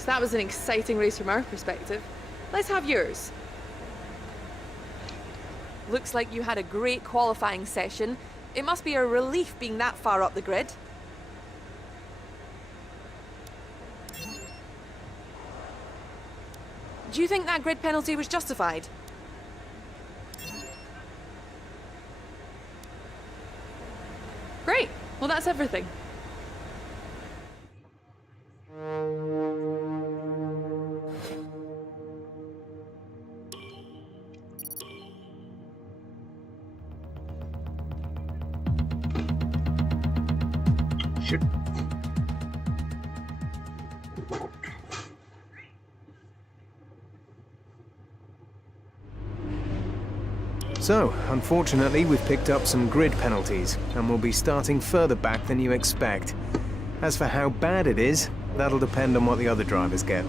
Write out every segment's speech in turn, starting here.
So that was an exciting race from our perspective. Let's have yours. Looks like you had a great qualifying session. It must be a relief being that far up the grid. Do you think that grid penalty was justified? Great. Well, that's everything. Shit. So, unfortunately, we've picked up some grid penalties, and we'll be starting further back than you expect. As for how bad it is, that'll depend on what the other drivers get.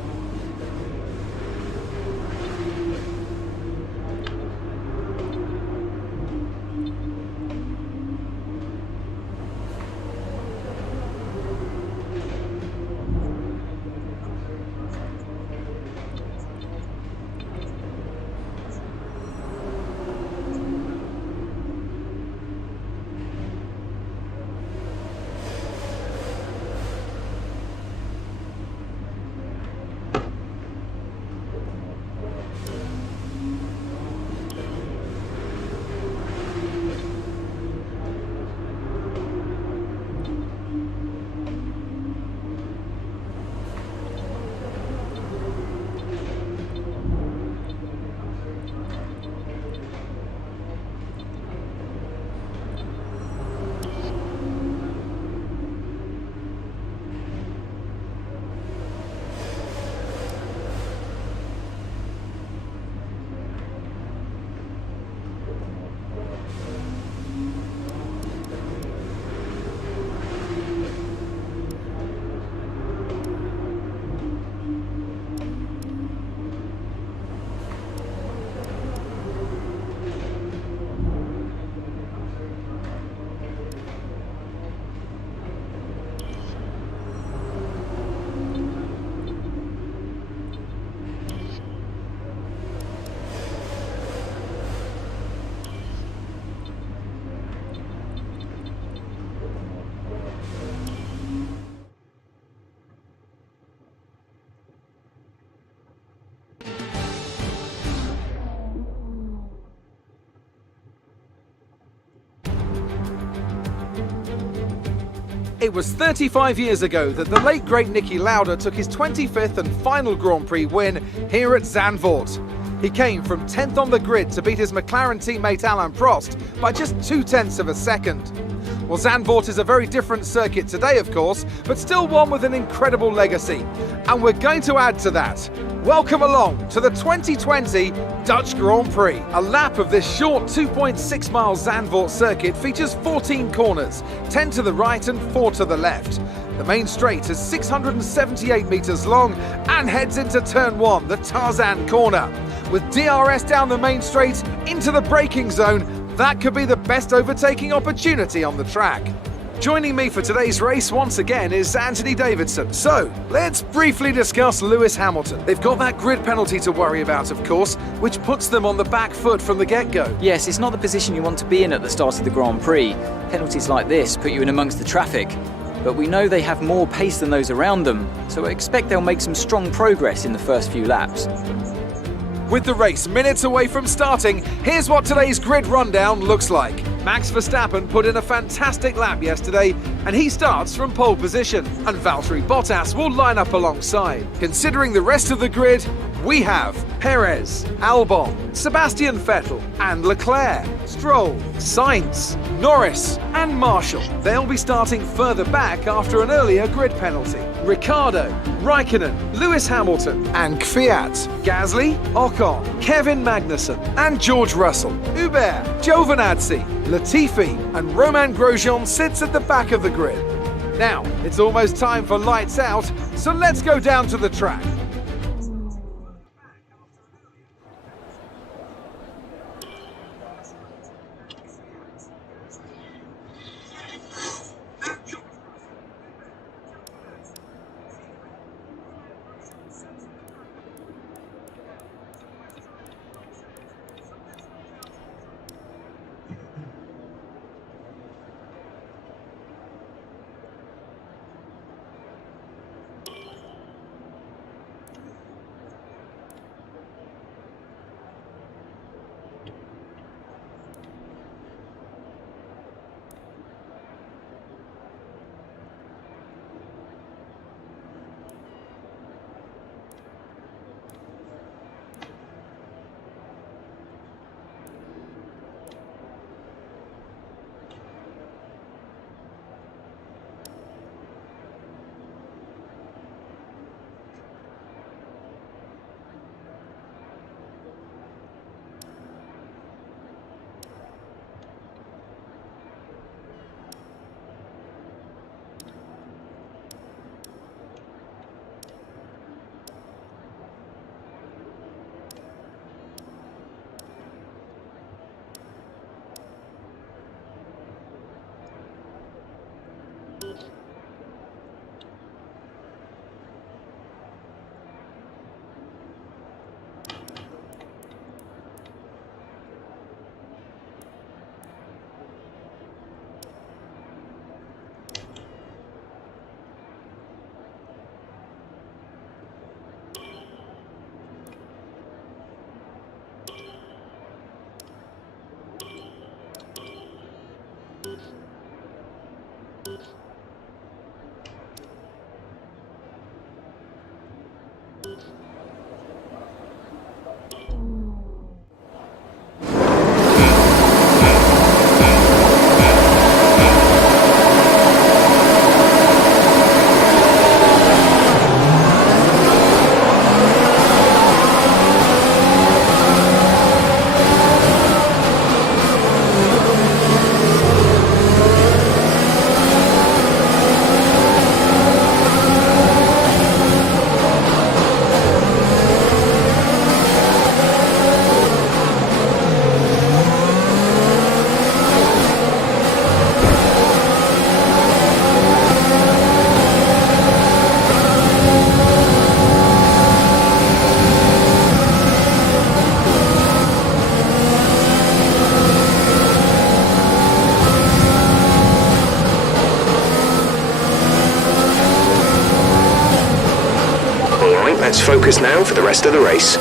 It was 35 years ago that the late great Niki Lauda took his 25th and final Grand Prix win here at Zandvoort. He came from 10th on the grid to beat his McLaren teammate Alain Prost by just 0.2 of a second. Well, Zandvoort is a very different circuit today, of course, but still one with an incredible legacy. And we're going to add to that. Welcome along to the 2020 Dutch Grand Prix. A lap of this short 2.6 mile Zandvoort circuit features 14 corners, 10 to the right and 4 to the left. The main straight is 678 metres long and heads into turn 1, the Tarzan corner. With DRS down the main straight into the braking zone, that could be the best overtaking opportunity on the track. Joining me for today's race once again is Anthony Davidson. So, let's briefly discuss Lewis Hamilton. They've got that grid penalty to worry about, of course, which puts them on the back foot from the get-go. Yes, it's not the position you want to be in at the start of the Grand Prix. Penalties like this put you in amongst the traffic. But we know they have more pace than those around them, so I expect they'll make some strong progress in the first few laps. With the race minutes away from starting, here's what today's grid rundown looks like. Max Verstappen put in a fantastic lap yesterday, and he starts from pole position, and Valtteri Bottas will line up alongside. Considering the rest of the grid, we have Perez, Albon, Sebastian Vettel and Leclerc, Stroll, Sainz, Norris and Marshall. They'll be starting further back after an earlier grid penalty. Ricciardo, Raikkonen, Lewis Hamilton and Kvyat, Gasly, Ocon, Kevin Magnussen and George Russell, Hubert, Giovinazzi, Latifi and Romain Grosjean sits at the back of the grid. Now, it's almost time for lights out, so let's go down to the track. Let's focus now for the rest of the race.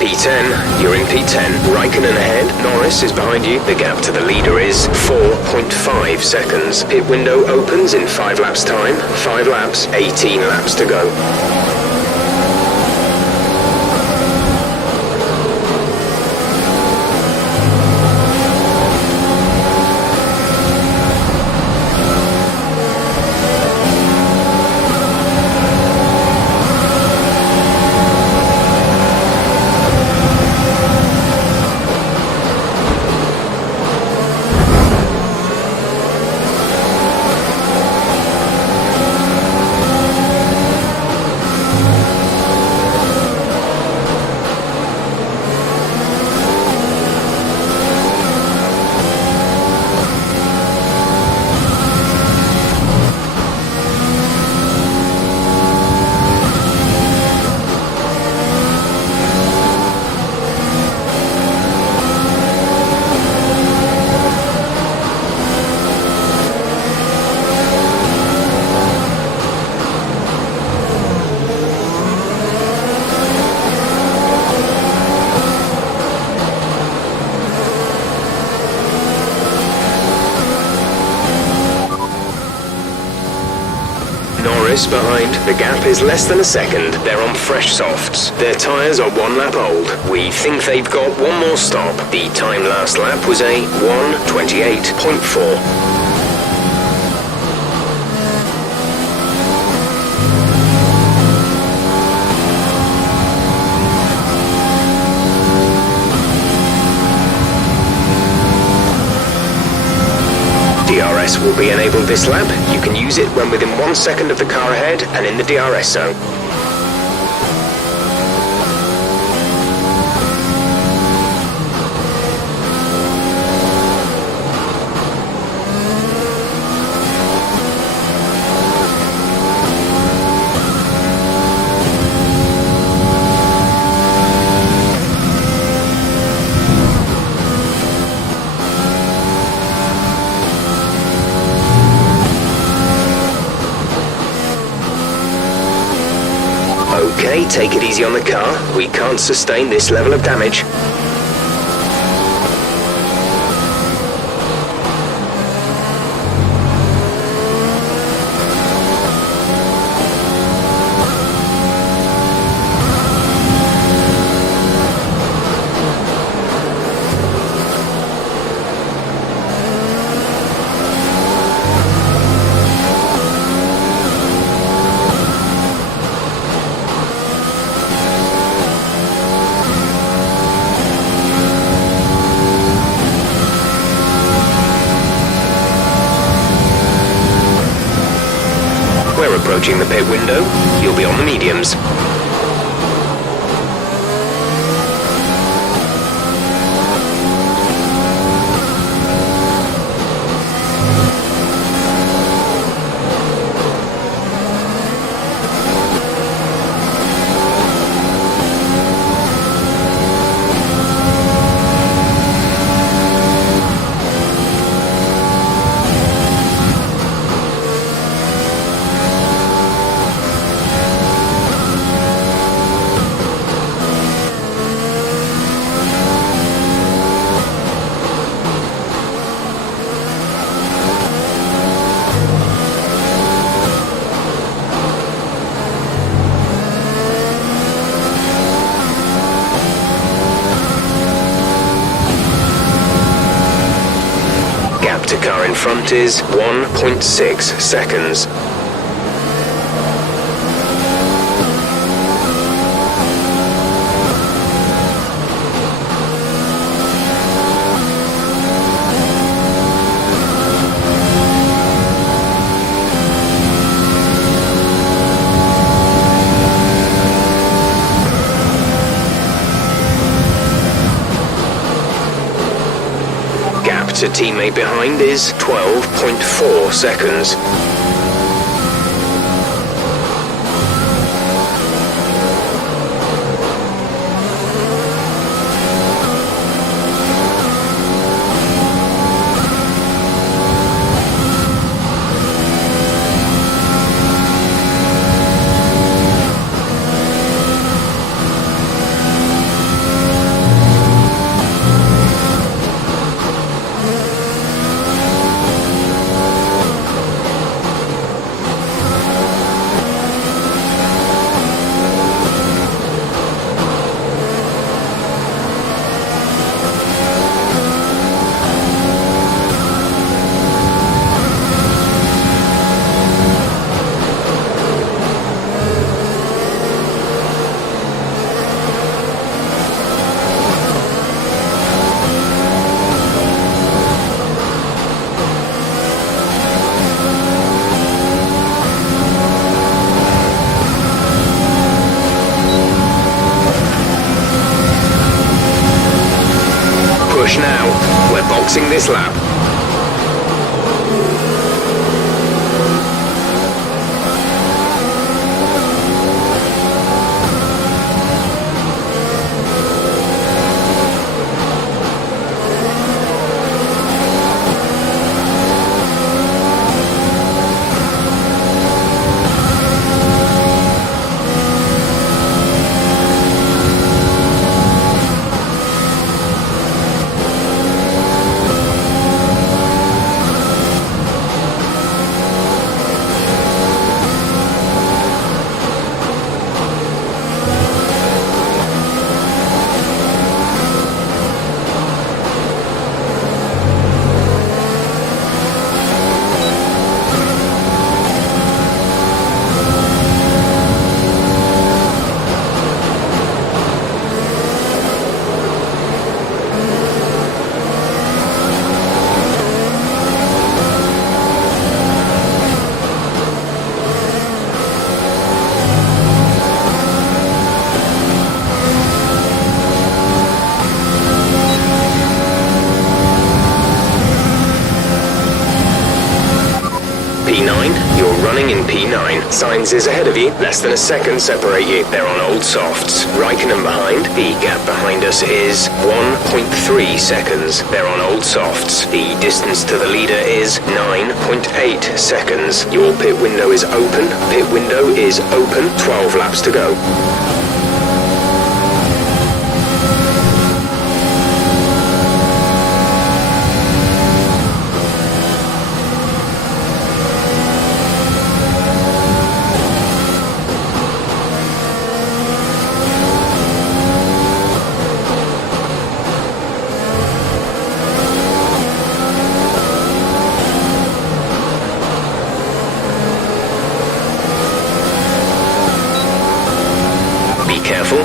P10, you're in P10. Raikkonen ahead, Norris is behind you. The gap to the leader is 4.5 seconds. Pit window opens in 5 laps time. 5 laps, 18 laps to go. Behind. The gap is less than a second. They're on fresh softs. Their tyres are 1 lap old. We think they've got one more stop. The time last lap was a 1:28.4. DRS will be enabled this lap. You can use it when within 1 second of the car ahead and in the DRS zone. Okay, take it easy on the car. We can't sustain this level of damage. We're approaching the pit window. You'll be on the mediums. To car in front is 1.6 seconds. To teammate behind is 12.4 seconds. boxing this lap. P9, you're running in P9. Sainz is ahead of you, less than a second separate you. They're on old softs. Raikkonen behind, the gap behind us is 1.3 seconds. They're on old softs. The distance to the leader is 9.8 seconds. Your pit window is open. Pit window is open. 12 laps to go. Careful.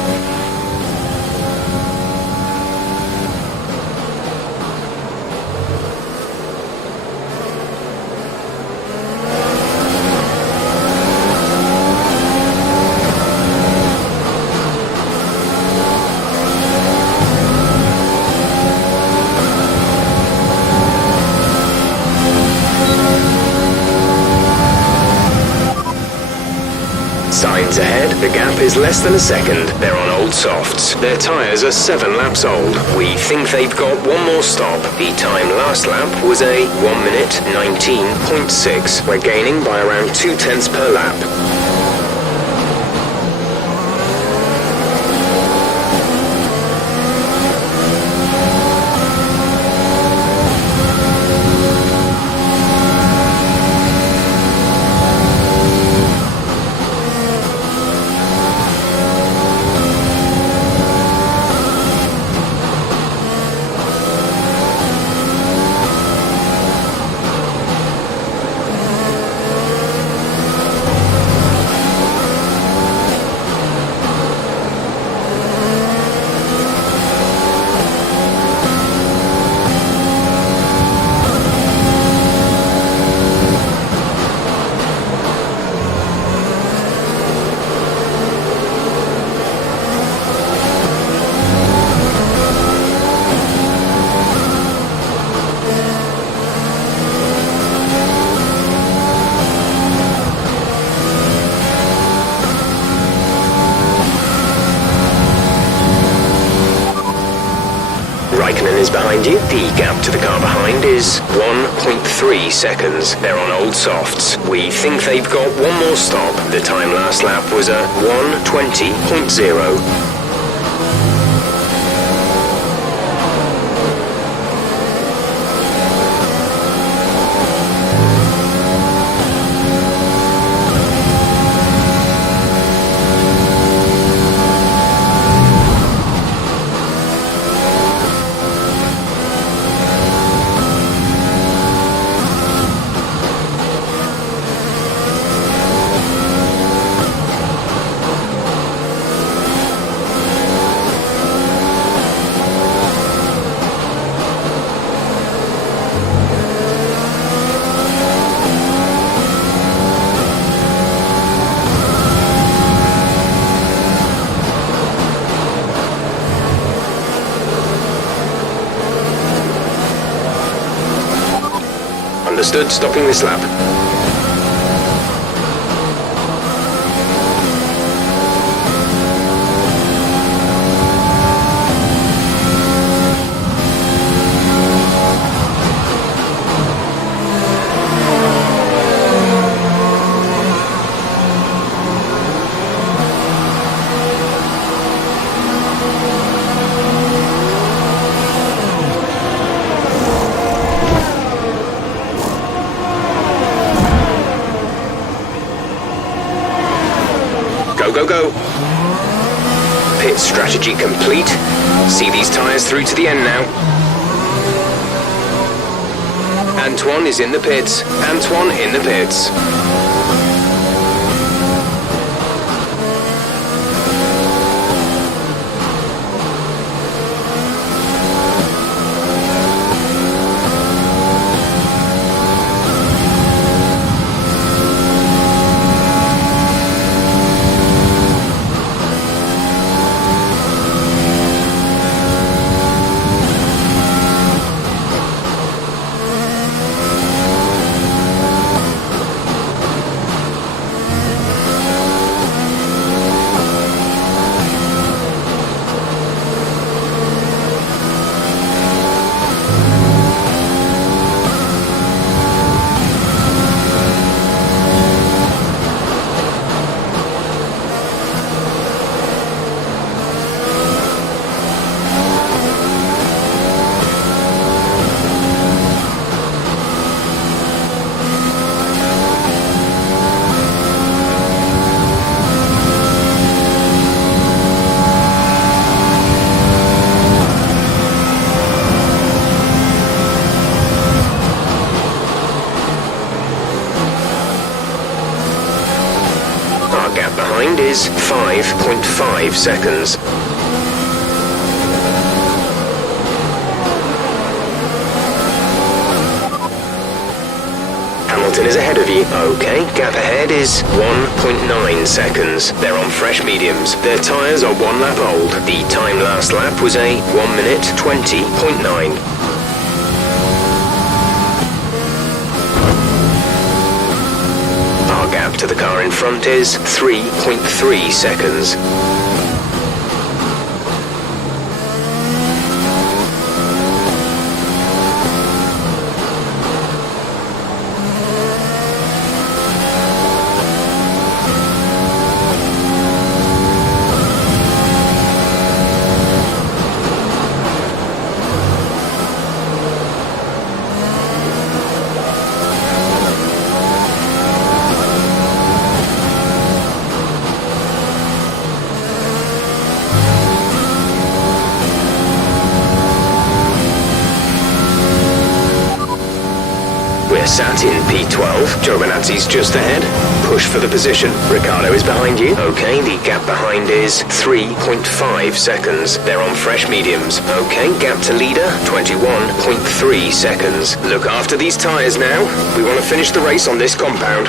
Sainz ahead, the gap is less than a second. They're on old softs. Their tyres are 7 laps old. We think they've got one more stop. The time last lap was a 1 minute 19.6. We're gaining by around 0.2 per lap. Raikkonen is behind you. The gap to the car behind is 1.3 seconds. They're on old softs. We think they've got one more stop. The time last lap was a 1:20.0. Understood, stopping this lap. Go, go. Pit strategy complete. See these tyres through to the end now. Antoine is in the pits. Antoine in the pits. Is 5.5 seconds. Hamilton is ahead of you. Okay, gap ahead is 1.9 seconds. They're on fresh mediums. Their tyres are 1 lap old. The time last lap was a 1 minute 20.9. Gap to the car in front is 3.3 seconds. We're sat in P12. Giovinazzi's just ahead. Push for the position. Ricciardo is behind you. Okay, the gap behind is 3.5 seconds. They're on fresh mediums. Okay, gap to leader, 21.3 seconds. Look after these tyres now. We want to finish the race on this compound.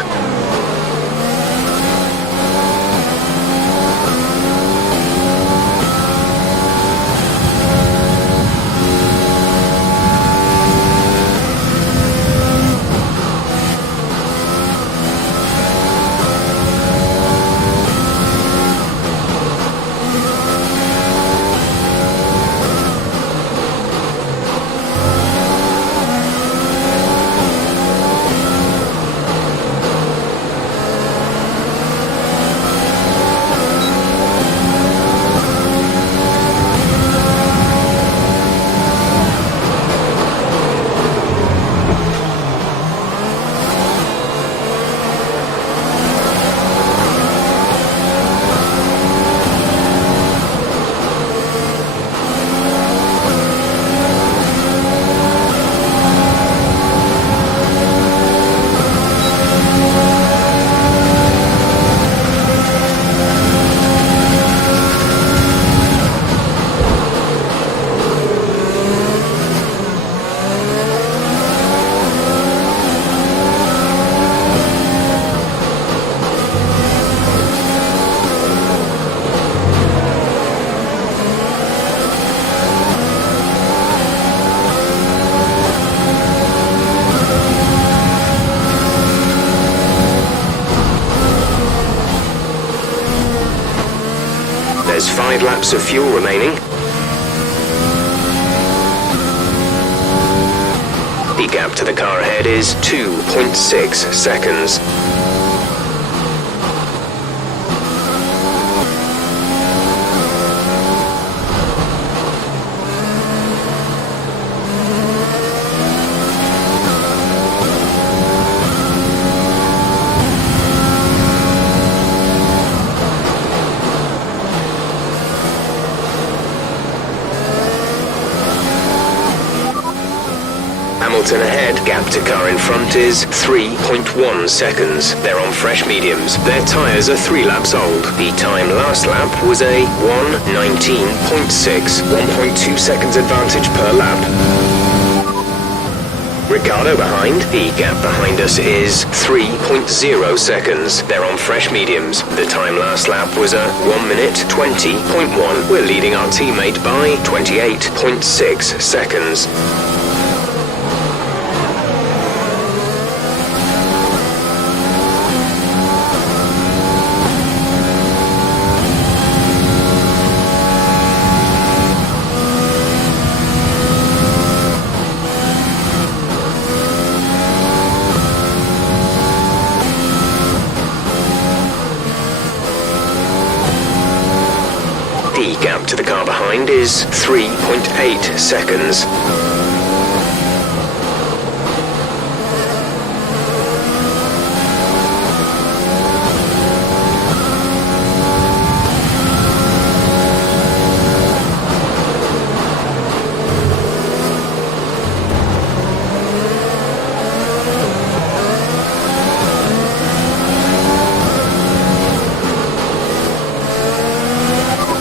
laps of fuel remaining. The gap to the car ahead is 2.6 seconds. Hamilton ahead, gap to car in front is 3.1 seconds. They're on fresh mediums. Their tyres are 3 laps old. The time last lap was a 1:19.6, 1.2 seconds advantage per lap. Ricardo behind. The gap behind us is 3.0 seconds. They're on fresh mediums. The time last lap was a 1:20.1. We're leading our teammate by 28.6 seconds. The gap to the car behind is 3.8 seconds.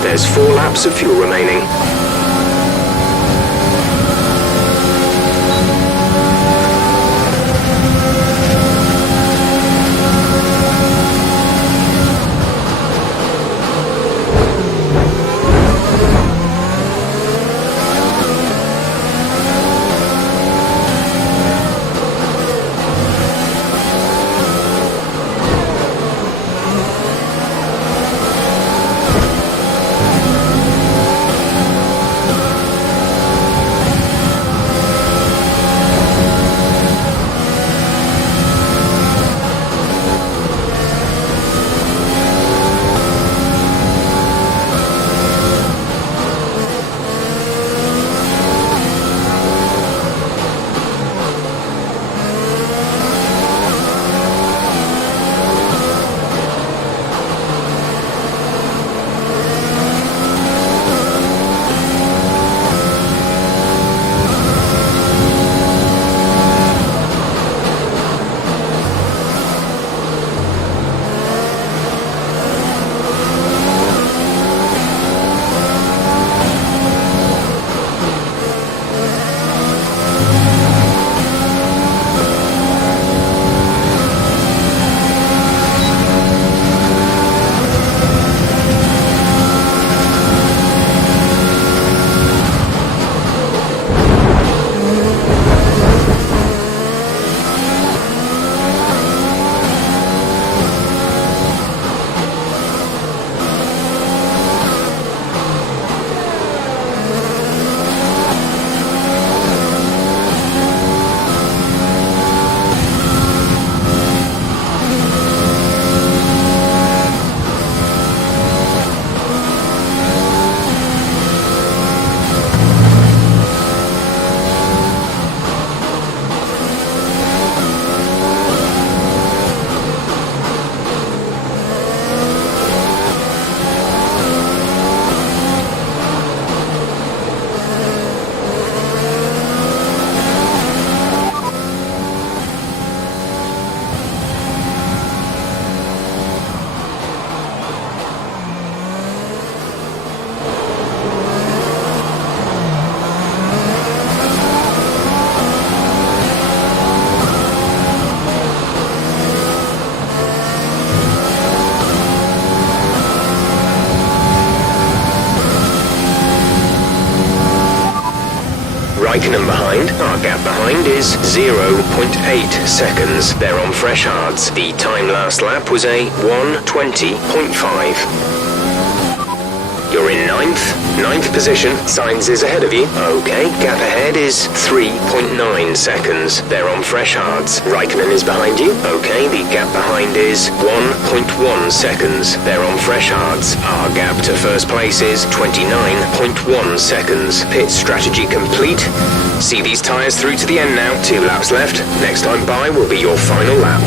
There's 4 laps of fuel remaining. Raikkonen behind. Our gap behind is 0.8 seconds. They're on fresh hards. The time last lap was a 1:20.5. You're in ninth position. Sainz is ahead of you. Okay, gap ahead is 3.9 seconds. They're on fresh hards. Raikkonen is behind you. Okay, the gap behind is 1.1 seconds. They're on fresh hards. Our gap to first place is 29.1 seconds. Pit strategy complete. See these tyres through to the end now. 2 laps left. Next time by will be your final lap.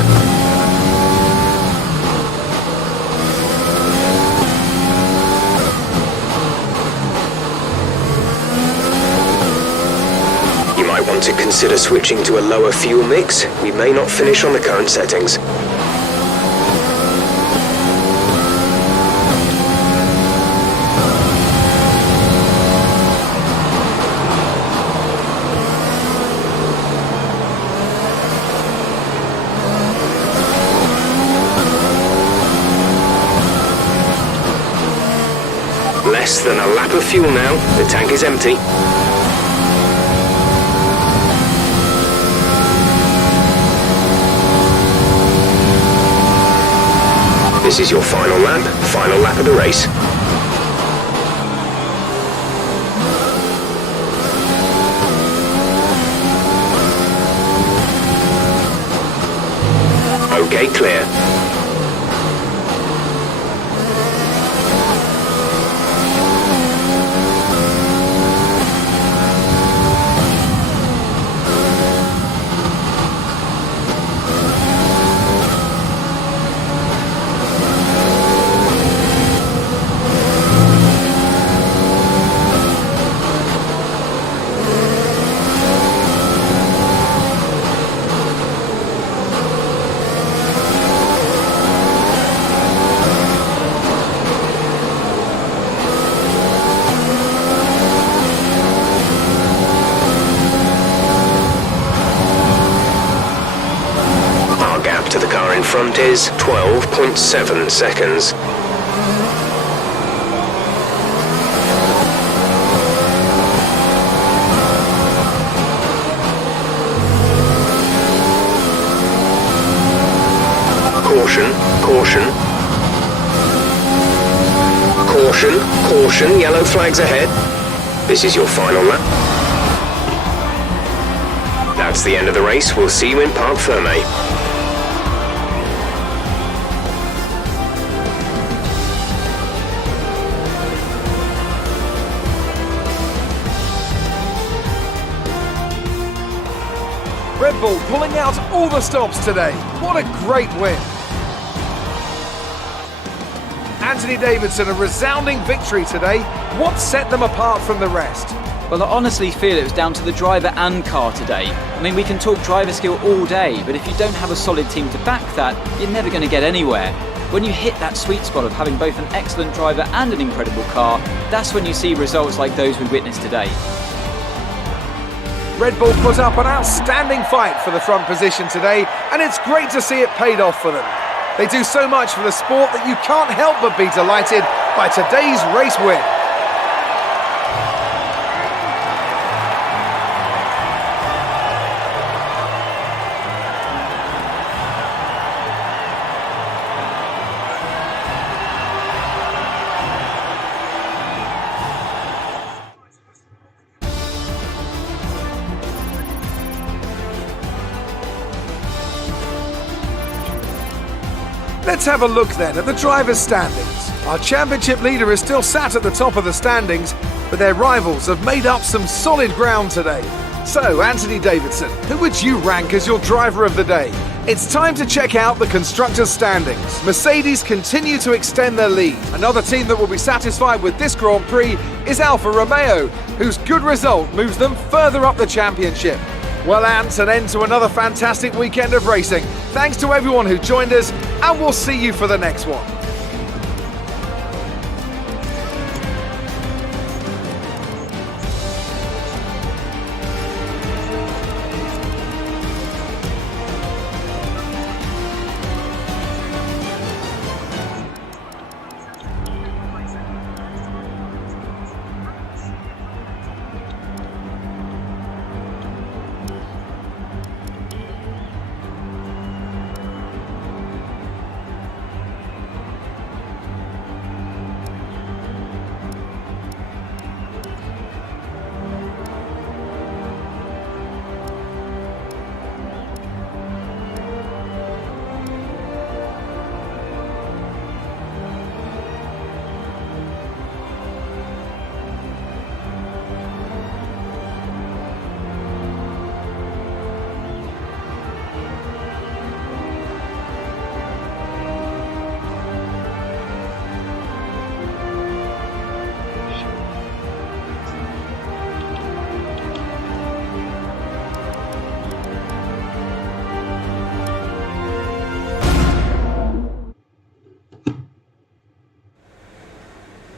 Want to consider switching to a lower fuel mix? We may not finish on the current settings. Less than a lap of fuel now. The tank is empty. This is your final lap of the race. Okay, clear. In front is 12.7 seconds. Caution, caution. Caution, caution, yellow flags ahead. This is your final lap. That's the end of the race. We'll see you in Parc Fermé. Red Bull pulling out all the stops today. What a great win. Anthony Davidson, a resounding victory today. What set them apart from the rest? Well, I honestly feel it was down to the driver and car today. I mean, we can talk driver skill all day, but if you don't have a solid team to back that, you're never going to get anywhere. When you hit that sweet spot of having both an excellent driver and an incredible car, that's when you see results like those we witnessed today. Red Bull put up an outstanding fight for the front position today, and it's great to see it paid off for them. They do so much for the sport that you can't help but be delighted by today's race win. Let's have a look then at the drivers' standings. Our championship leader is still sat at the top of the standings, but their rivals have made up some solid ground today. So, Anthony Davidson, who would you rank as your driver of the day? It's time to check out the constructors' standings. Mercedes continue to extend their lead. Another team that will be satisfied with this Grand Prix is Alfa Romeo, whose good result moves them further up the championship. Well, Ant, an end to another fantastic weekend of racing. Thanks to everyone who joined us, and we'll see you for the next one.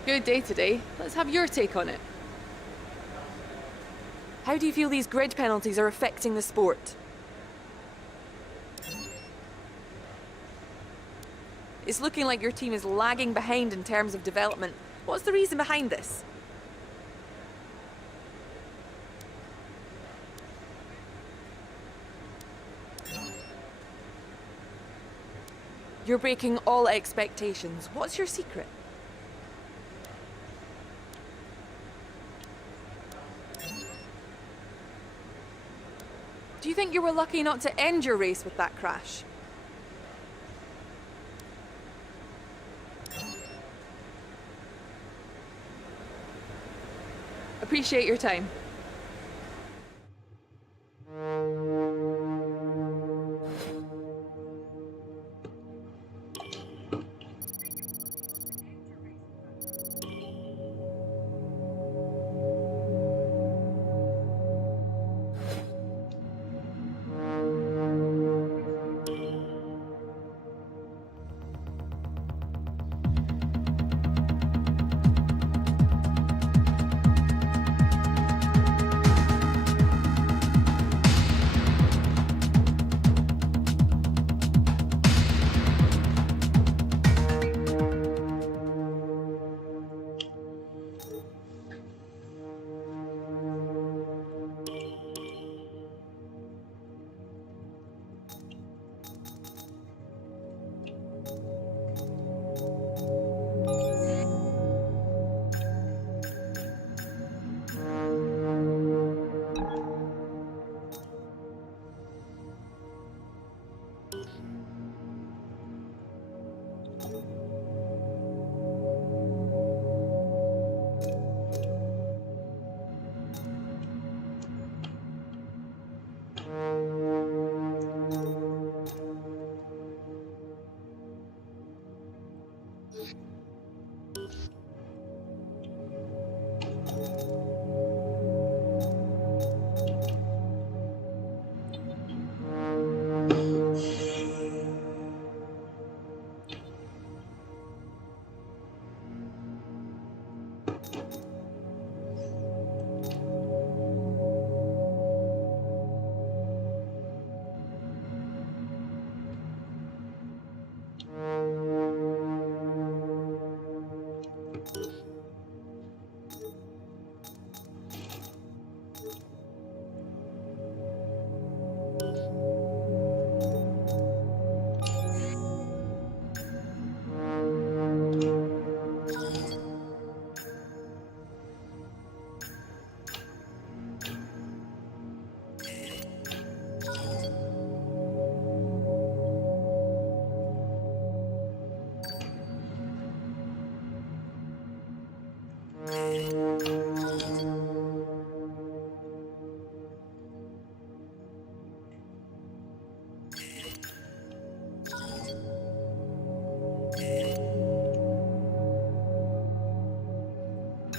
Good day today. Let's have your take on it. How do you feel these grid penalties are affecting the sport? It's looking like your team is lagging behind in terms of development. What's the reason behind this? You're breaking all expectations. What's your secret? Do you think you were lucky not to end your race with that crash? Appreciate your time.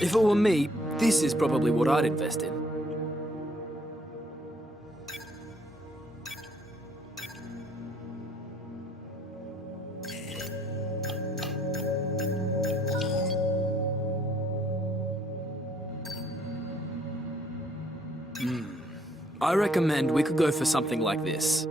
If it were me, this is probably what I'd invest in. I recommend we could go for something like this.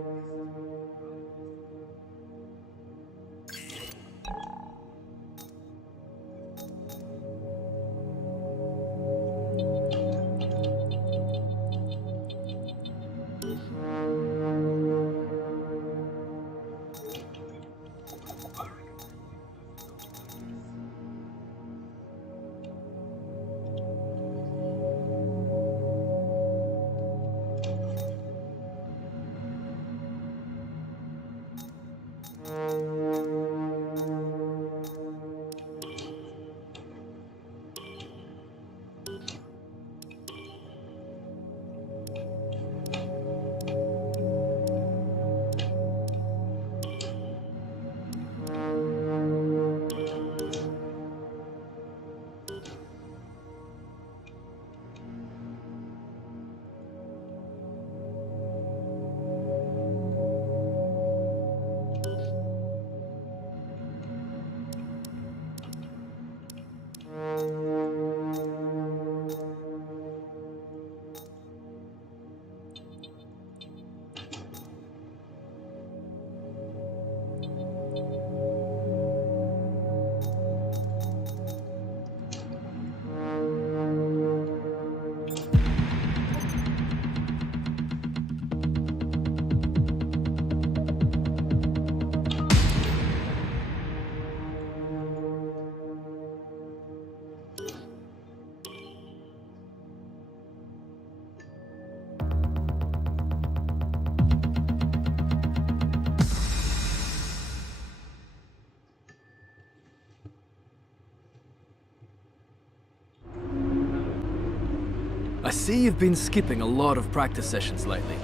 I see you've been skipping a lot of practice sessions lately.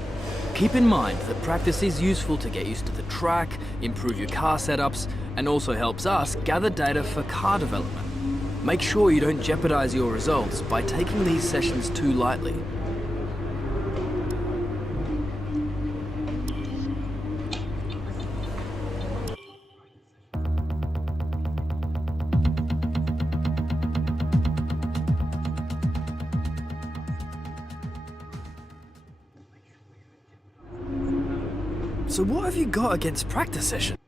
Keep in mind that practice is useful to get used to the track, improve your car setups, and also helps us gather data for car development. Make sure you don't jeopardize your results by taking these sessions too lightly. So what have you got against practice sessions?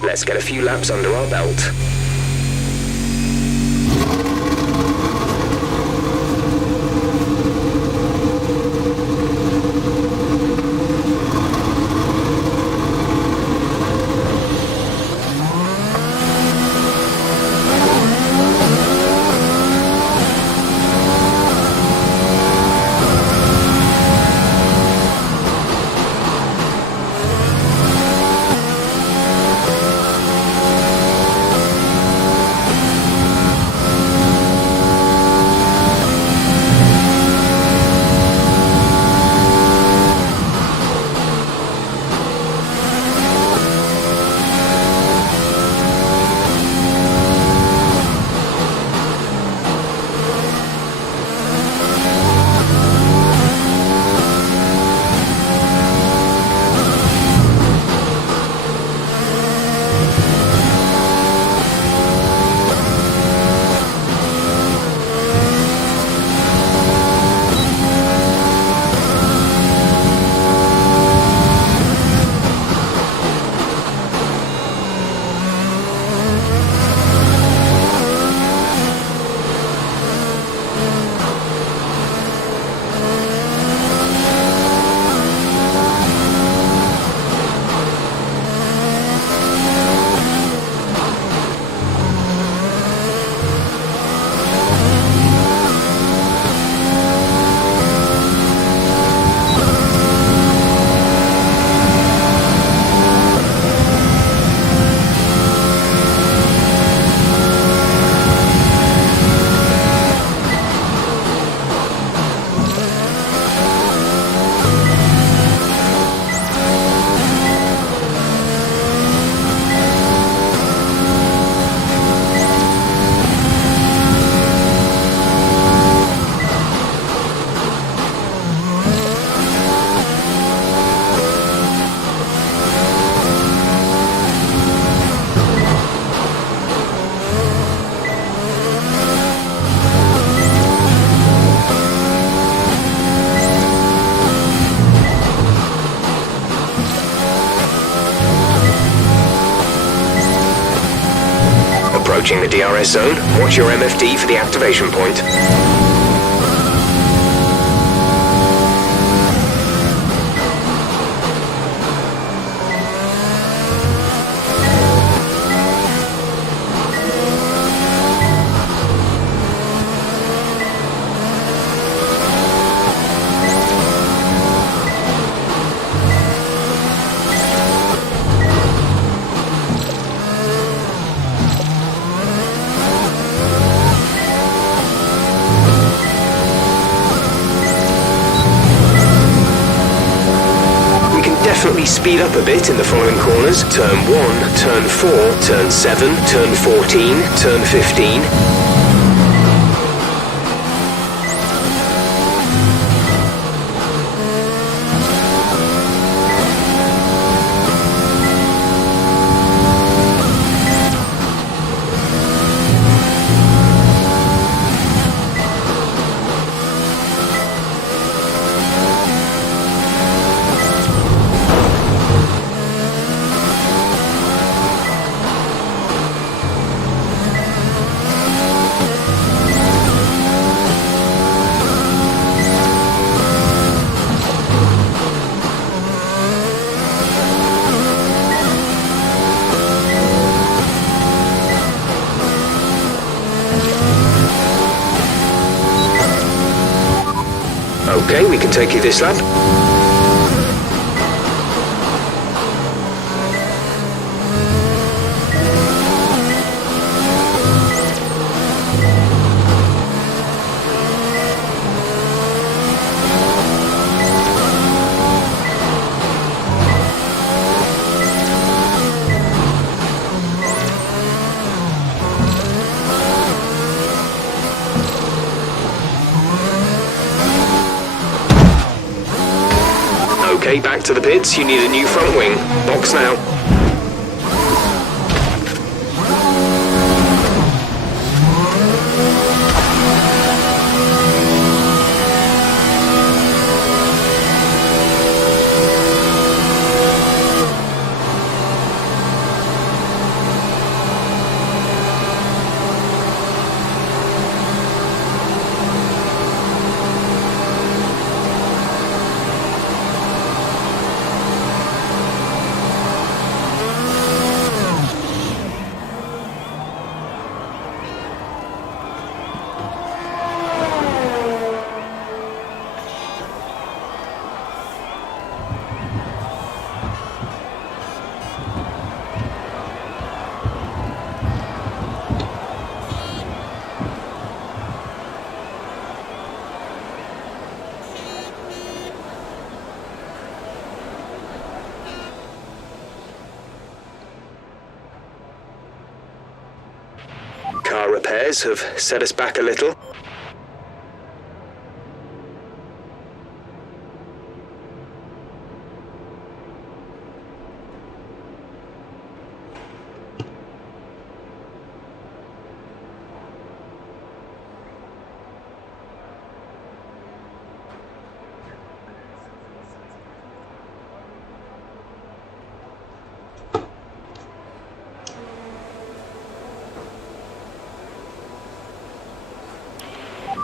Let's get a few laps under our belt. Approaching the DRS zone, watch your MFD for the activation point. Definitely speed up a bit in the following corners. Turn 1, turn 4, turn 7, turn 14, turn 15. can take you this lap. Okay, back to the pits. You need a new front wing. Box now. Car repairs have set us back a little.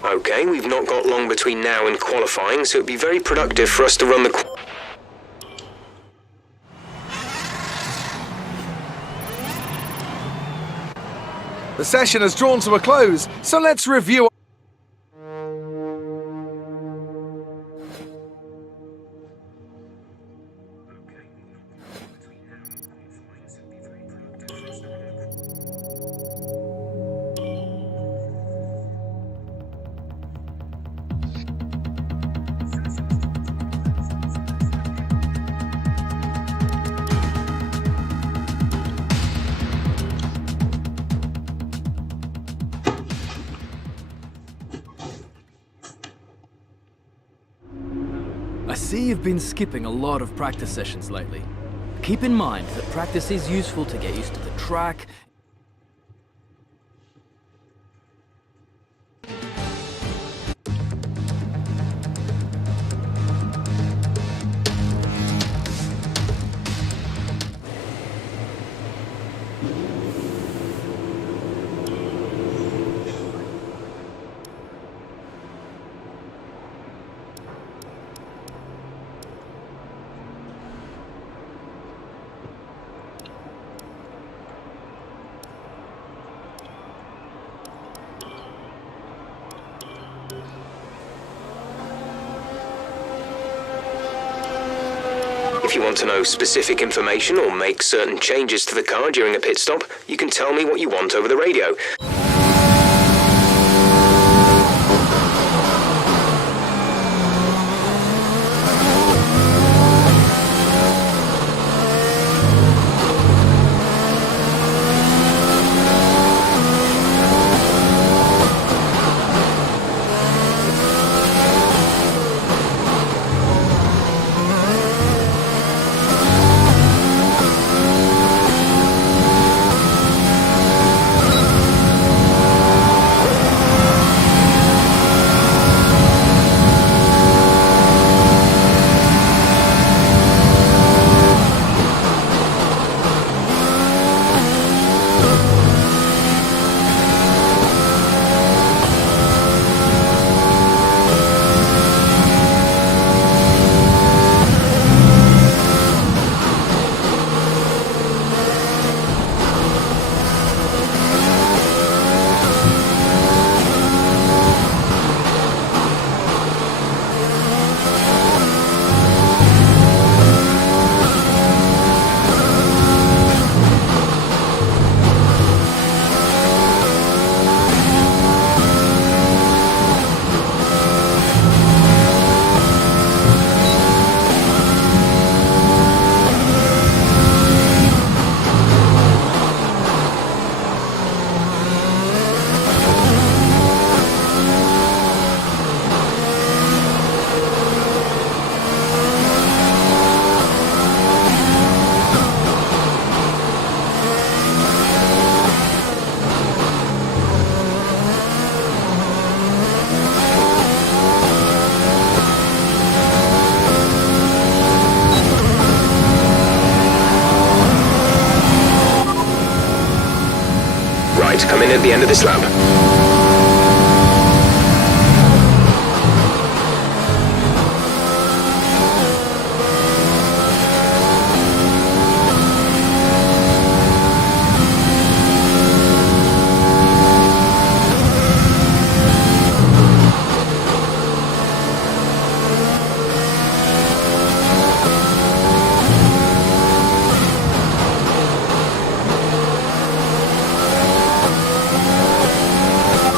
Okay, we've not got long between now and qualifying, so it'd be very productive for us to run the... The session has drawn to a close, so let's review. I see you've been skipping a lot of practice sessions lately. Keep in mind that practice is useful to get used to the track. If you want to know specific information or make certain changes to the car during a pit stop, you can tell me what you want over the radio. come in at the end of this lap.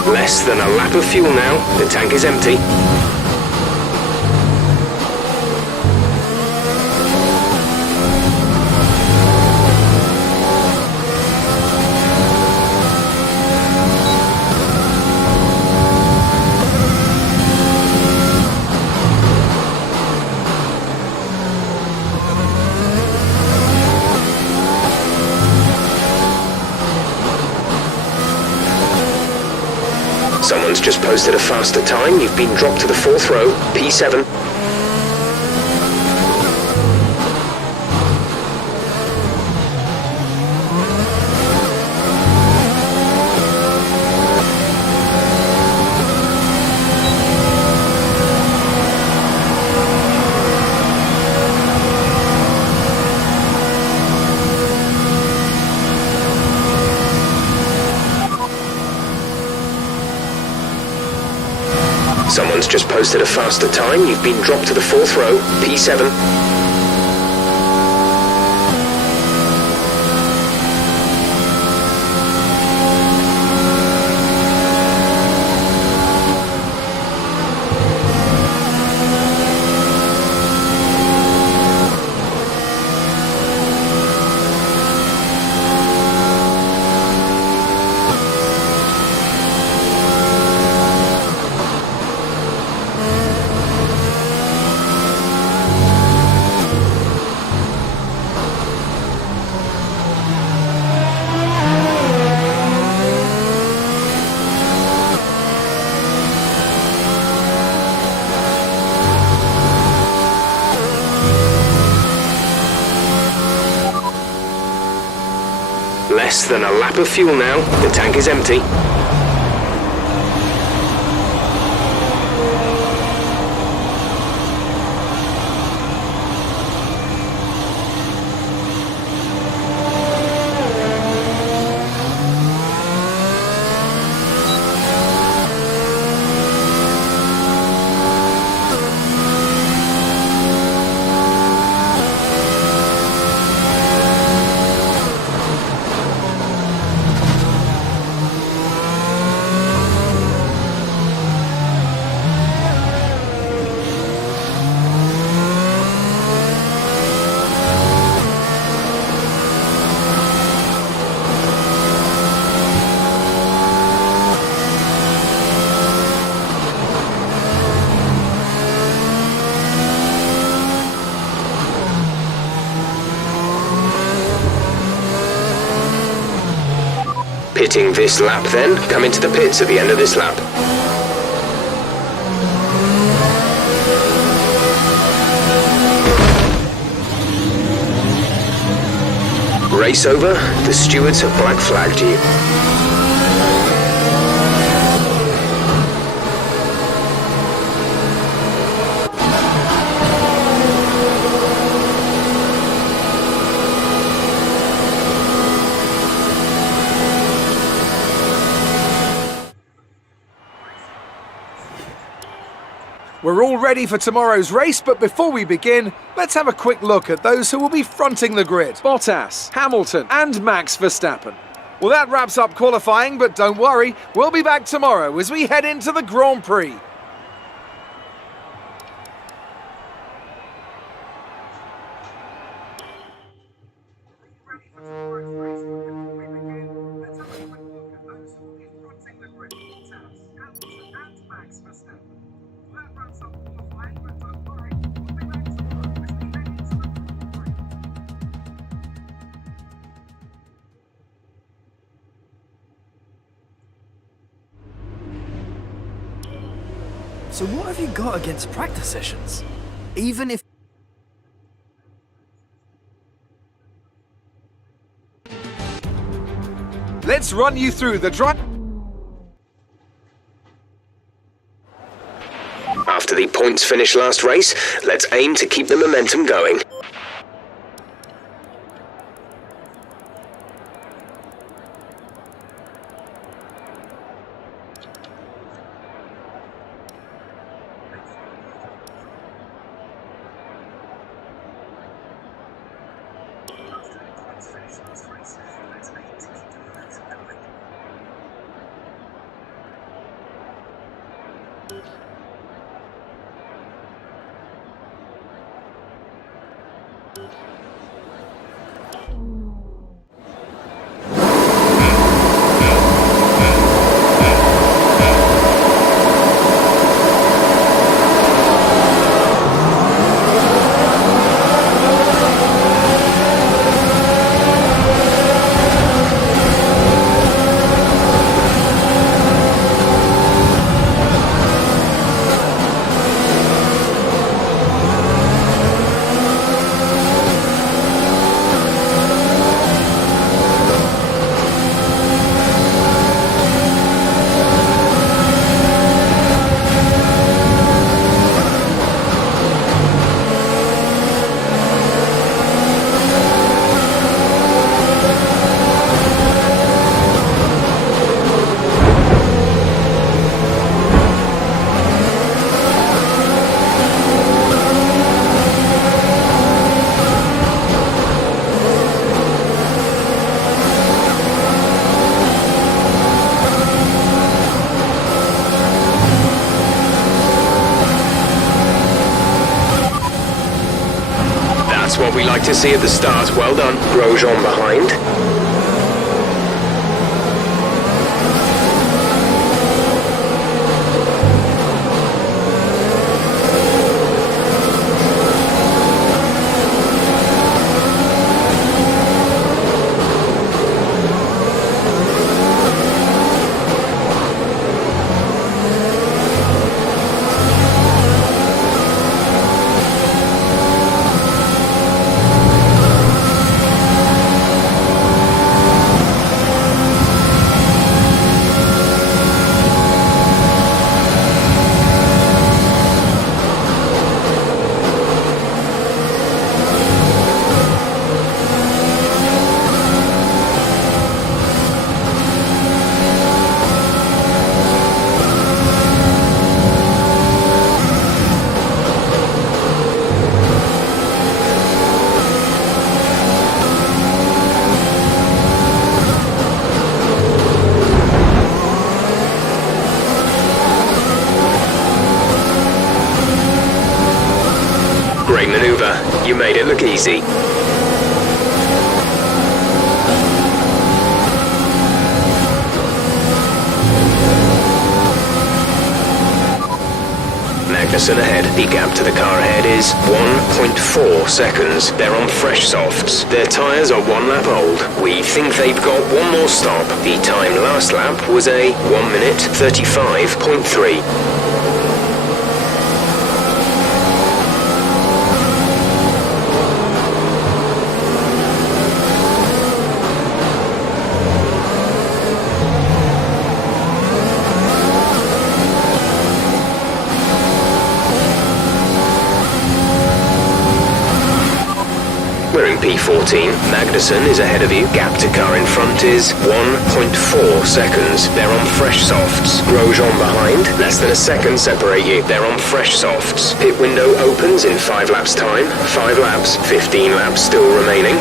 Less than a lap of fuel now. The tank is empty. Someone's just posted a faster time. You've been dropped to the 4th row, P7. Someone's just posted a faster time. You've been dropped to the 4th row, P7. Less than a lap of fuel now. The tank is empty. Pitting this lap then, come into the pits at the end of this lap. Race over, the stewards have black flagged you. We're all ready for tomorrow's race, but before we begin, let's have a quick look at those who will be fronting the grid. Bottas, Hamilton, and Max Verstappen. Well, that wraps up qualifying, but don't worry, we'll be back tomorrow as we head into the Grand Prix. So what have you got against practice sessions? Even if... Let's run you through the drive. After the points finish last race, let's aim to keep the momentum going. That's what we like to see at the start. Well done. Grosjean behind. Great maneuver. You made it look easy. Magnussen ahead. The gap to the car ahead is 1.4 seconds. They're on fresh softs. Their tyres are 1 lap old. We think they've got one more stop. The time last lap was a 1 minute 35.3. We're in P14. Magnussen is ahead of you. Gap to car in front is 1.4 seconds. They're on fresh softs. Grosjean behind. Less than a second separate you. They're on fresh softs. Pit window opens in 5 laps time. 5 laps. 15 laps still remaining.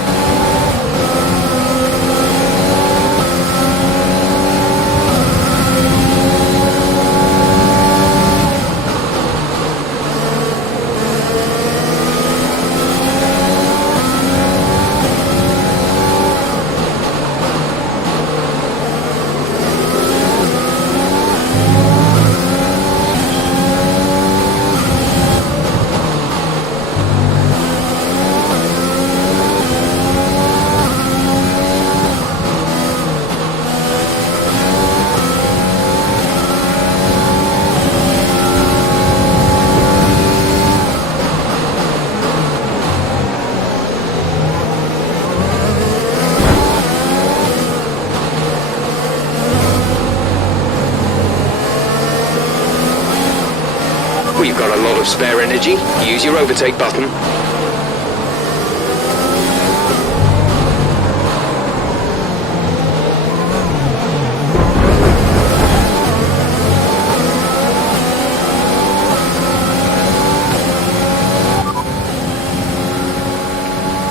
of spare energy, use your overtake button.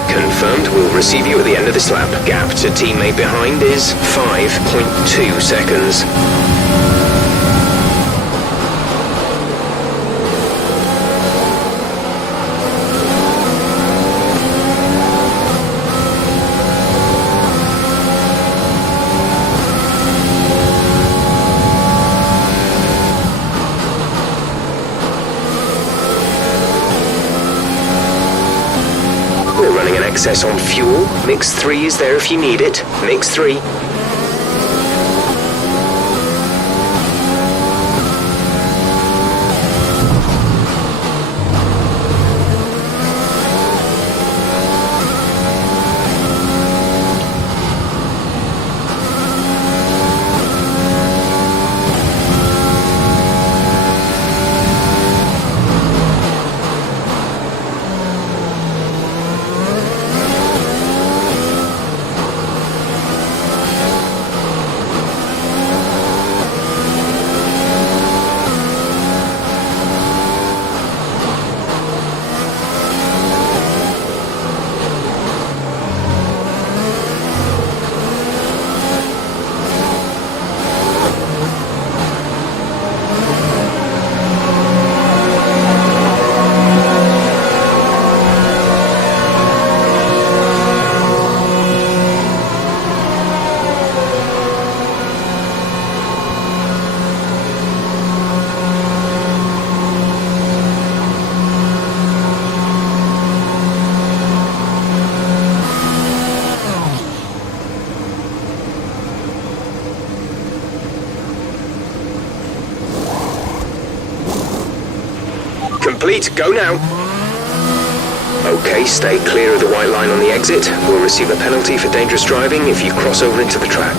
Confirmed, we'll receive you at the end of this lap. Gap to teammate behind is 5.2 seconds. Excess on fuel. Mix 3 is there if you need it. Mix 3. Complete, go now. Okay, stay clear of the white line on the exit. We'll receive a penalty for dangerous driving if you cross over into the track.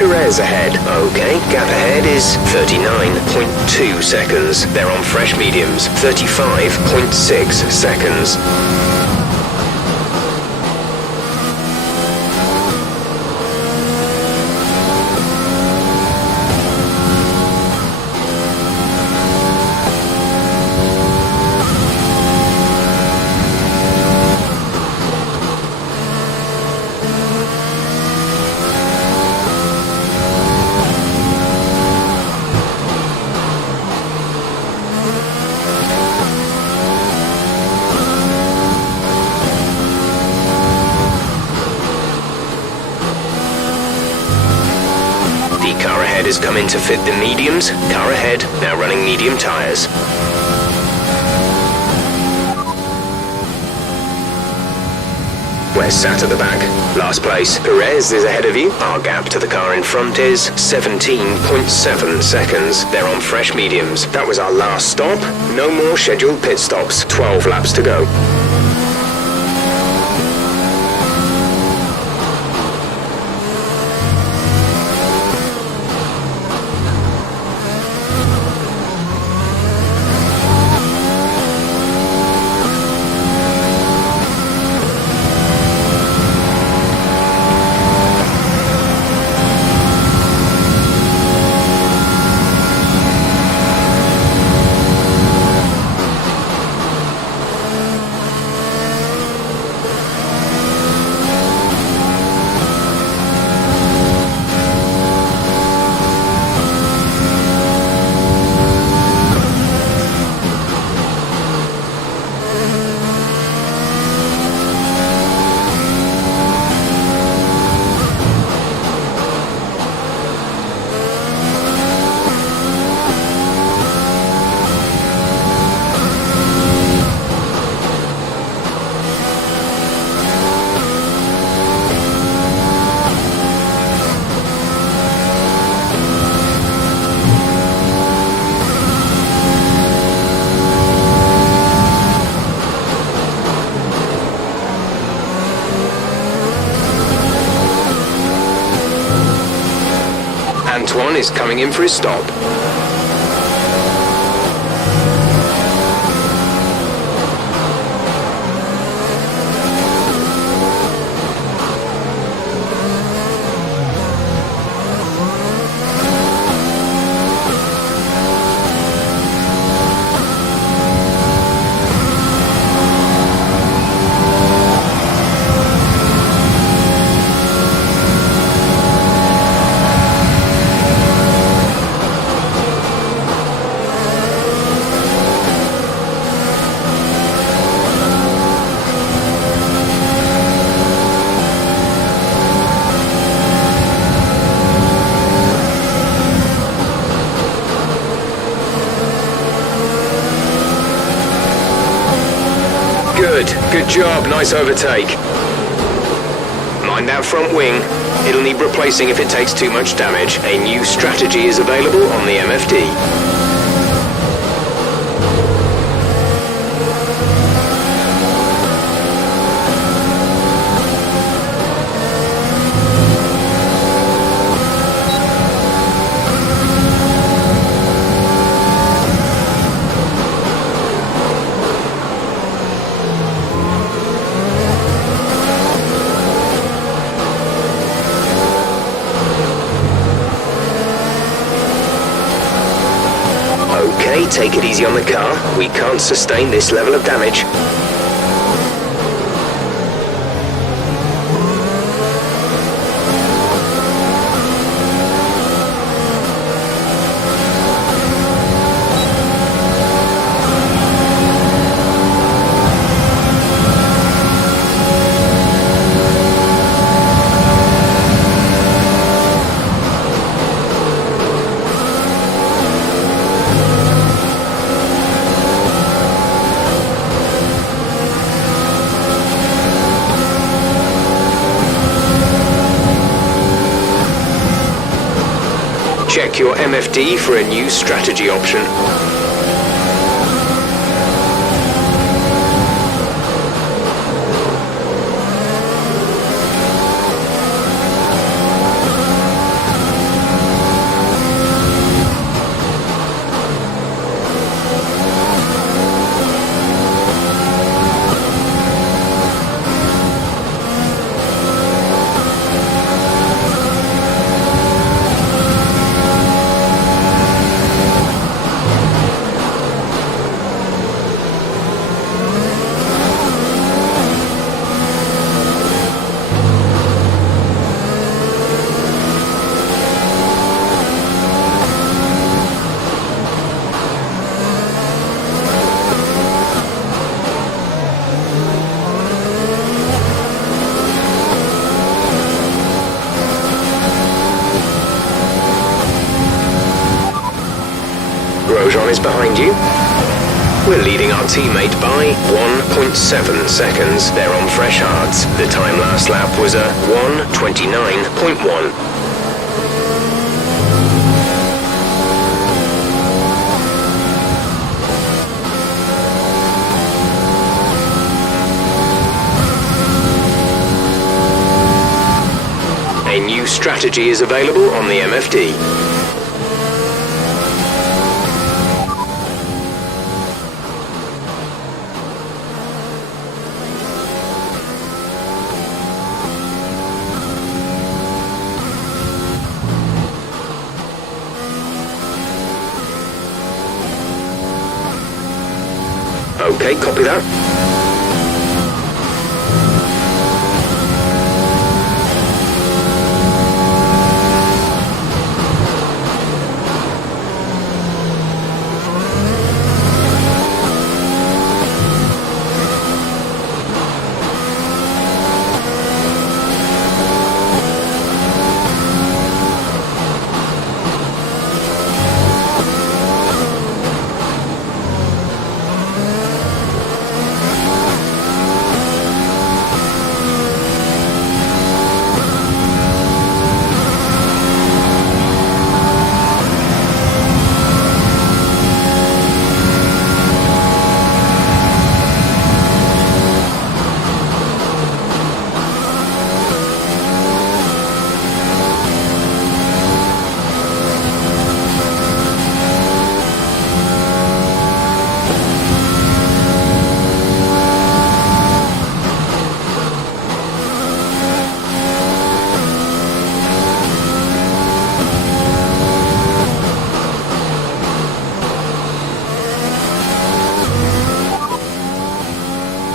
Perez ahead. Okay, gap ahead is 39.2 seconds. They're on fresh mediums. 35.6 seconds. Has come in to fit the mediums. Car ahead, now running medium tyres. We're sat at the back. Last place. Perez is ahead of you. Our gap to the car in front is 17.7 seconds. They're on fresh mediums. That was our last stop. No more scheduled pit stops. 12 laps to go. is coming in for his stop. Good job, nice overtake. Mind that front wing. It'll need replacing if it takes too much damage. A new strategy is available on the MFD. Okay, take it easy on the car. We can't sustain this level of damage. Check your MFD for a new strategy option. Grosjean is behind you. We're leading our teammate by 1.7 seconds. They're on fresh hards. The time last lap was a 1:29.1. A new strategy is available on the MFD. Okay, copy that.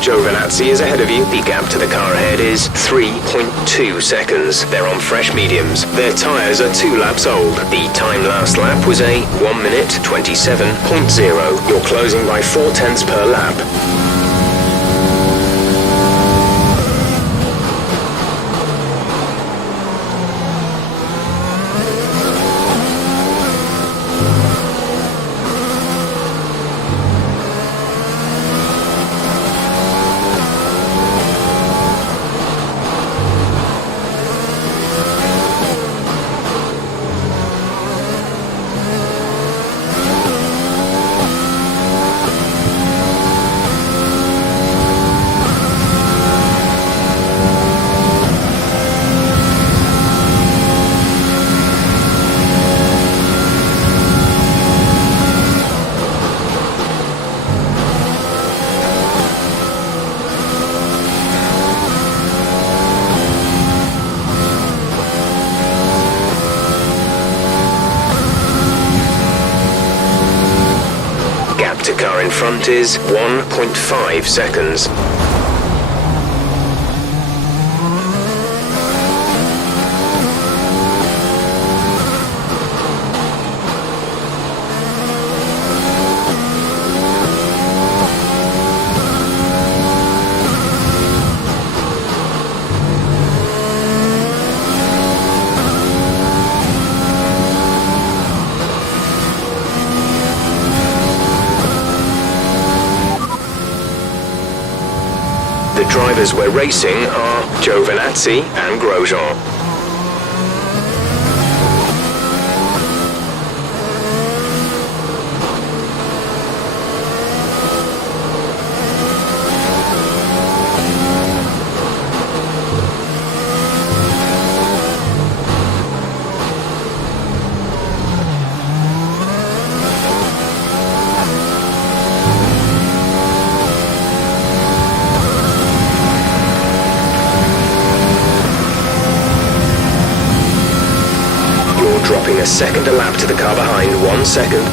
Giovinazzi is ahead of you. The gap to the car ahead is 3.2 seconds. They're on fresh mediums. Their tyres are 2 laps old. The time last lap was a 1 minute 27.0. You're closing by 0.4 per lap. To car in front is 1.5 seconds. The drivers we're racing are Giovinazzi and Grosjean. Dropping a second a lap to the car behind, 1 second.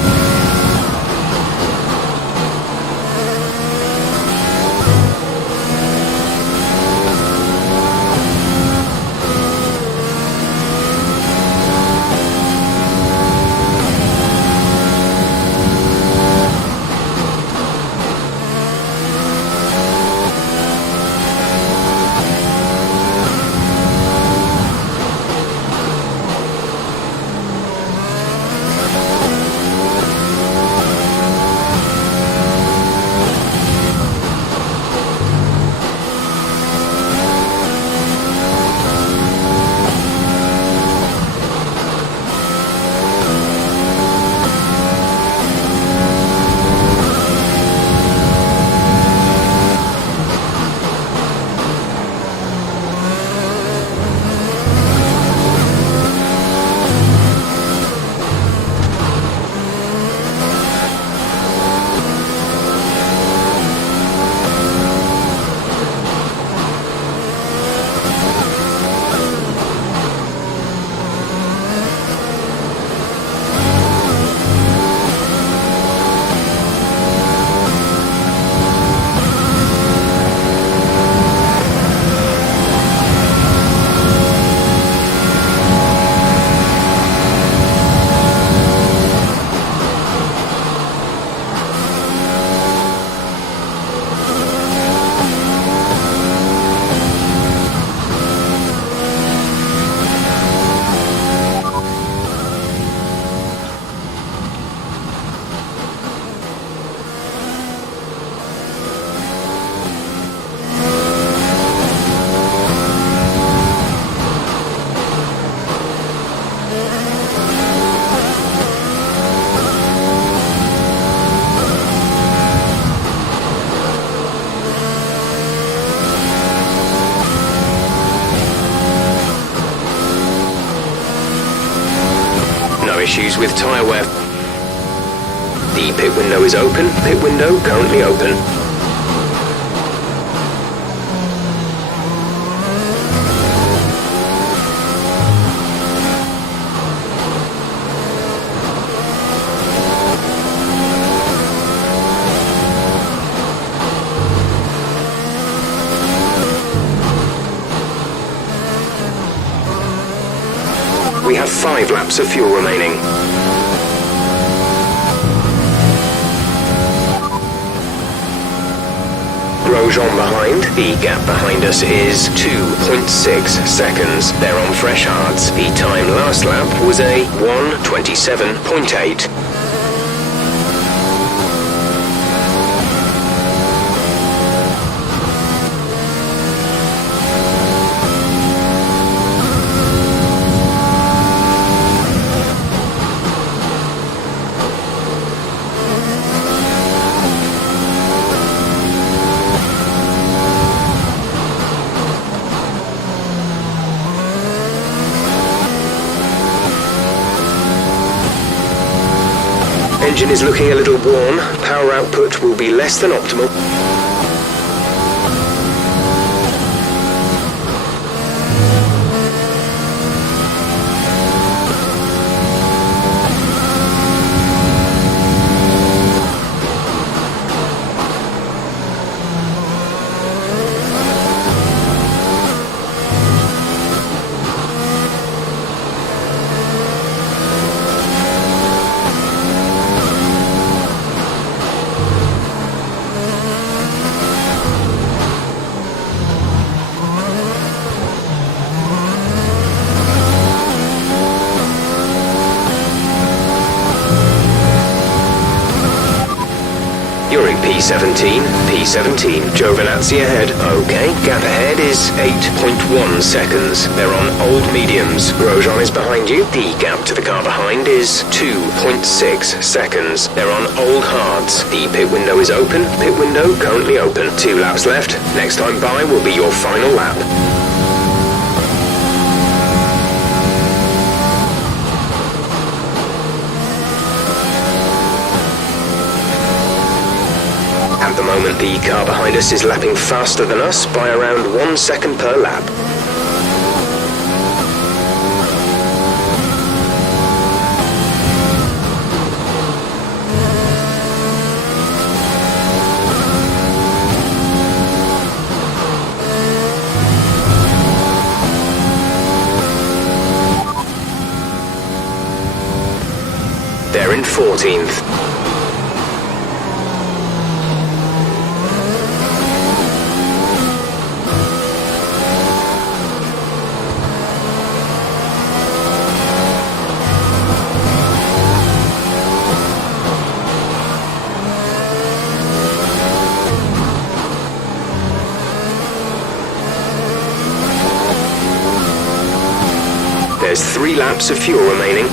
Issues with tyre wear. The pit window is open. Pit window currently open. 5 laps of fuel remaining. Grosjean behind. The gap behind us is 2.6 seconds. They're on fresh hards. The time last lap was a 1:27.8. Engine is looking a little worn. Power output will be less than optimal. You're in P17, Giovinazzi ahead. Okay, gap ahead is 8.1 seconds. They're on old mediums. Grosjean is behind you. The gap to the car behind is 2.6 seconds. They're on old hards. The pit window is open. Pit window currently open. 2 laps left. Next time by will be your final lap. At the moment, the car behind us is lapping faster than us by around 1 second per lap. They're in 14th. There's 3 laps of fuel remaining.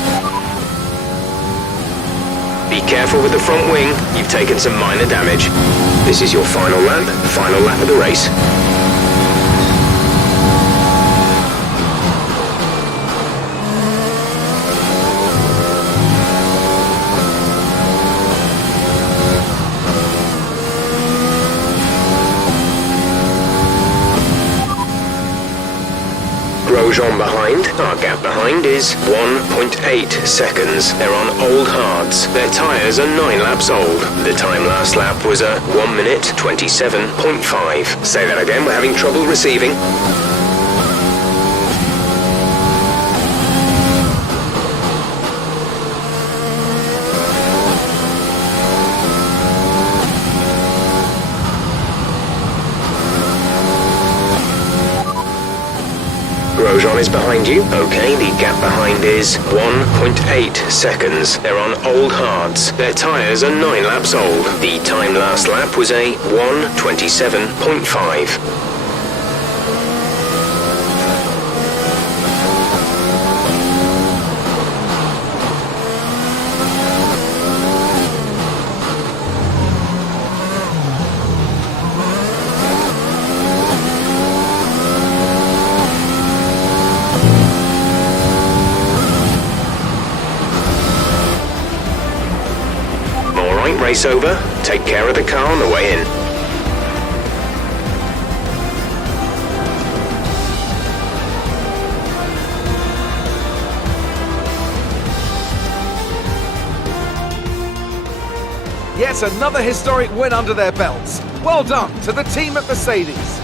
Be careful with the front wing, you've taken some minor damage. This is your final lap of the race. Grosjean behind. Our gap behind is 1.8 seconds. They're on old hards. Their tyres are 9 laps old. The time last lap was a 1:27.5. Say that again, we're having trouble receiving. Grosjean is behind you. Okay, the gap behind is 1.8 seconds. They're on old hards. Their tyres are 9 laps old. The time last lap was a 1:27.5. Race over. Take care of the car on the way in. Yet another historic win under their belts. Well done to the team at Mercedes.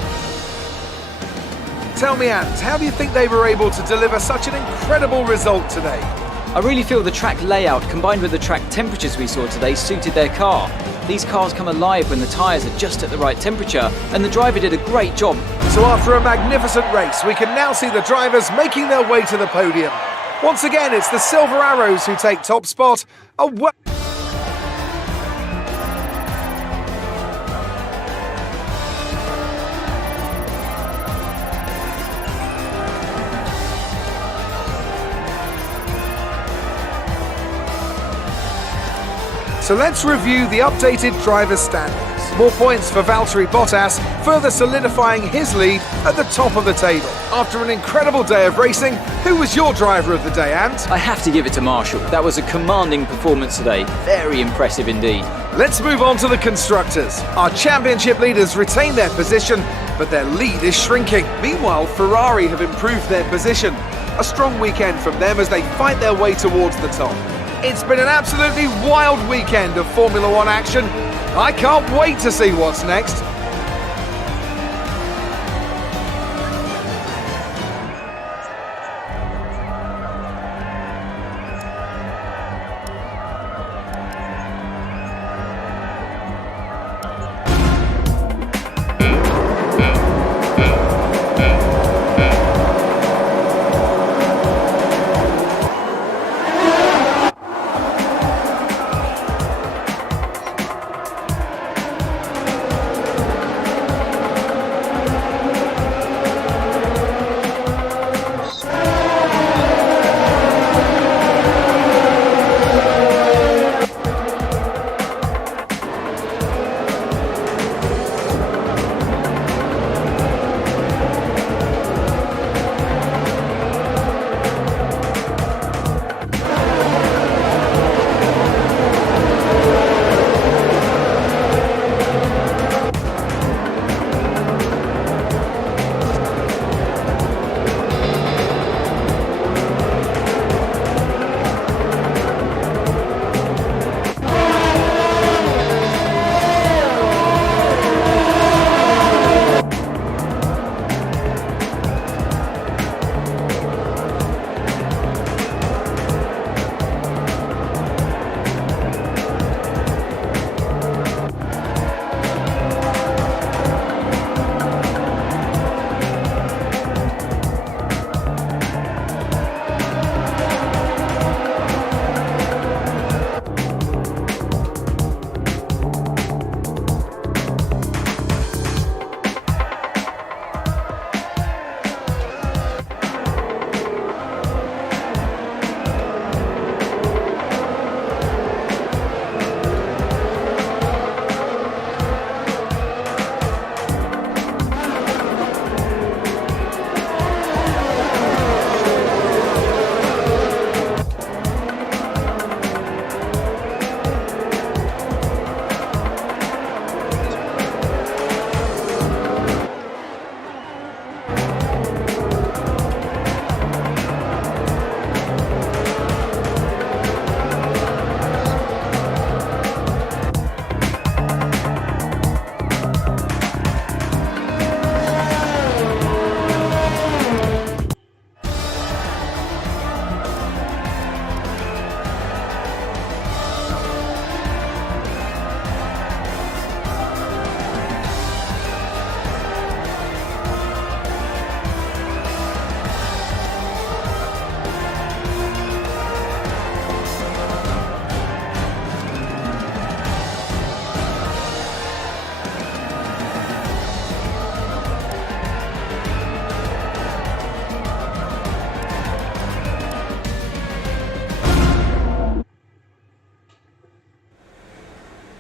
Tell me, Ant, how do you think they were able to deliver such an incredible result today? I really feel the track layout combined with the track temperatures we saw today suited their car. These cars come alive when the tyres are just at the right temperature, and the driver did a great job. So after a magnificent race, we can now see the drivers making their way to the podium. Once again, it's the Silver Arrows who take top spot. So let's review the updated driver standings. More points for Valtteri Bottas, further solidifying his lead at the top of the table. After an incredible day of racing, who was your driver of the day, Ant? I have to give it to Marshall. That was a commanding performance today. Very impressive indeed. Let's move on to the constructors. Our championship leaders retain their position, but their lead is shrinking. Meanwhile, Ferrari have improved their position. A strong weekend from them as they fight their way towards the top. It's been an absolutely wild weekend of Formula One action. I can't wait to see what's next.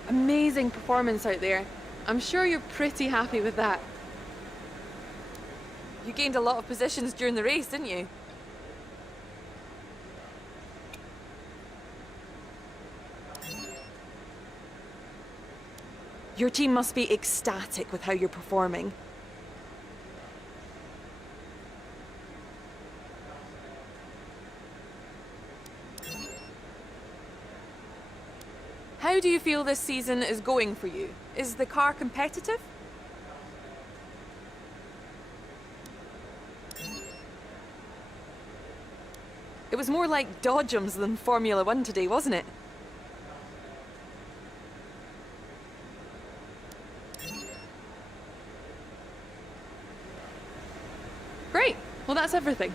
Amazing performance out there. I'm sure you're pretty happy with that. You gained a lot of positions during the race, didn't you? Your team must be ecstatic with how you're performing. How do you feel this season is going for you? Is the car competitive? It was more like Dodgems than Formula One today, wasn't it? Great. Well, that's everything.